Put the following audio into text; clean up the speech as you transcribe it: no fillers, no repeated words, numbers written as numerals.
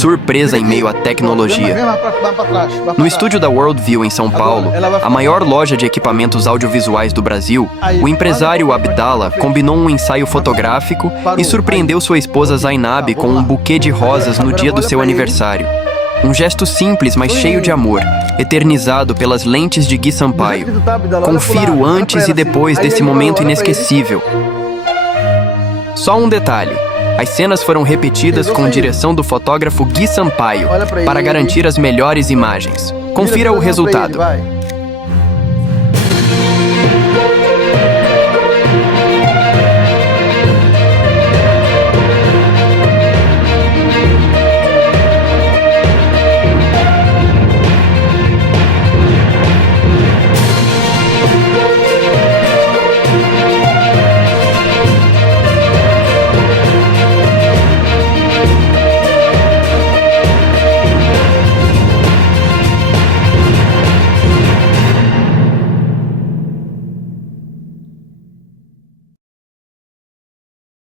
surpresa em meio à tecnologia. No estúdio da Worldview em São Paulo, a maior loja de equipamentos audiovisuais do Brasil, o empresário Abdala combinou um ensaio fotográfico e surpreendeu sua esposa Zainab com um buquê de rosas no dia do seu aniversário. Um gesto simples, mas cheio de amor, eternizado pelas lentes de Gui Sampaio. Confira o antes e depois desse momento inesquecível. Só um detalhe: as cenas foram repetidas com direção do fotógrafo Gui Sampaio para garantir as melhores imagens. Confira o resultado.